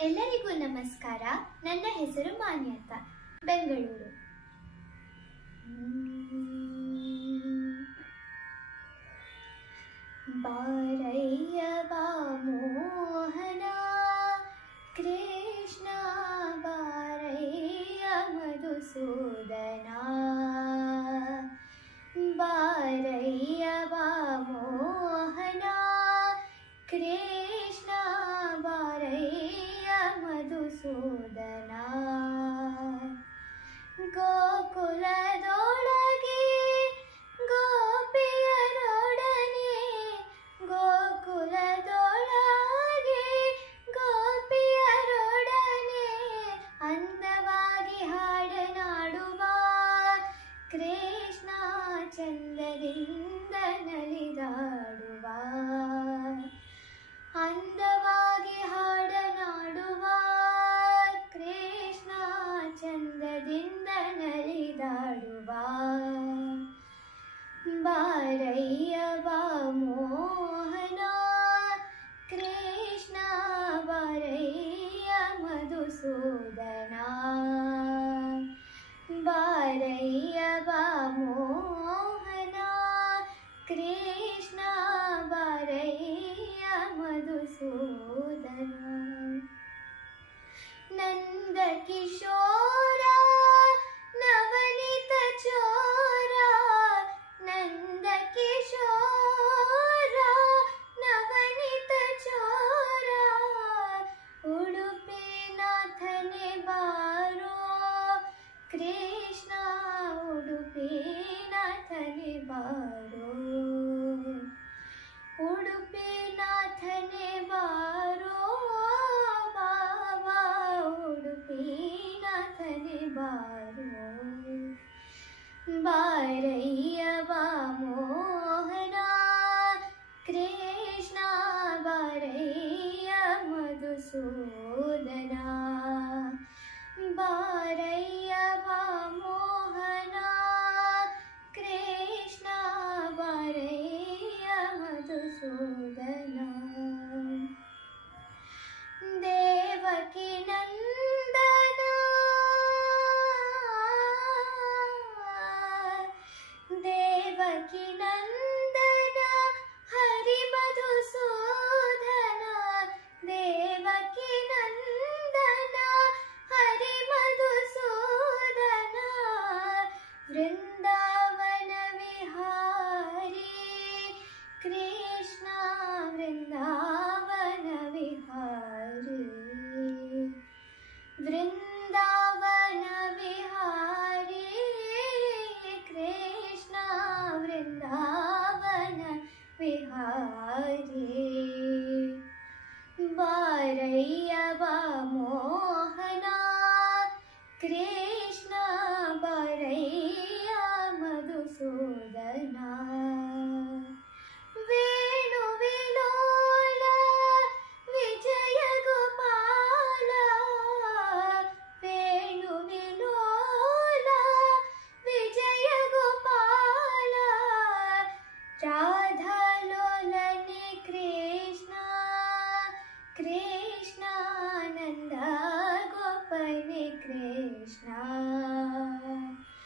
ಎಲ್ಲರಿಗೂ ನಮಸ್ಕಾರ. ನನ್ನ ಹೆಸರು ಮಾನ್ಯತ. ಬೆಂಗಳೂರು. ಬಾರಯ್ಯ ಬಾ ಮೋಹನ, ಕೃಷ್ಣ ಬಾರಯ್ಯ ಮಧುಸೂದನ. ಬಾರಯ್ಯ ಬಾ ಮೋಹನ ಕೃಷ್ಣ ಮಧುಸೂದನ ಗೋಕುಲದೊಳಗೆ ಗೋಪಿಯರೊಡನೆ ಗೋಕುಲದೊಳಗೆ ಗೋಪಿಯರೊಡನೆ ಅಂದವಾಗಿ ಹಾಡನಾಡುವ ಕೃಷ್ಣ ಚಂದದಿಂದ ನಲಿದಾಡುವ ಅಂದವಾಗಿ ारैबा मोहना कृष्ण बारै मधुसूदना बारबा मोहना कृष्ण बारै मधुसूदना नन्दकिशोर ಮಧುಸೂದನ aí.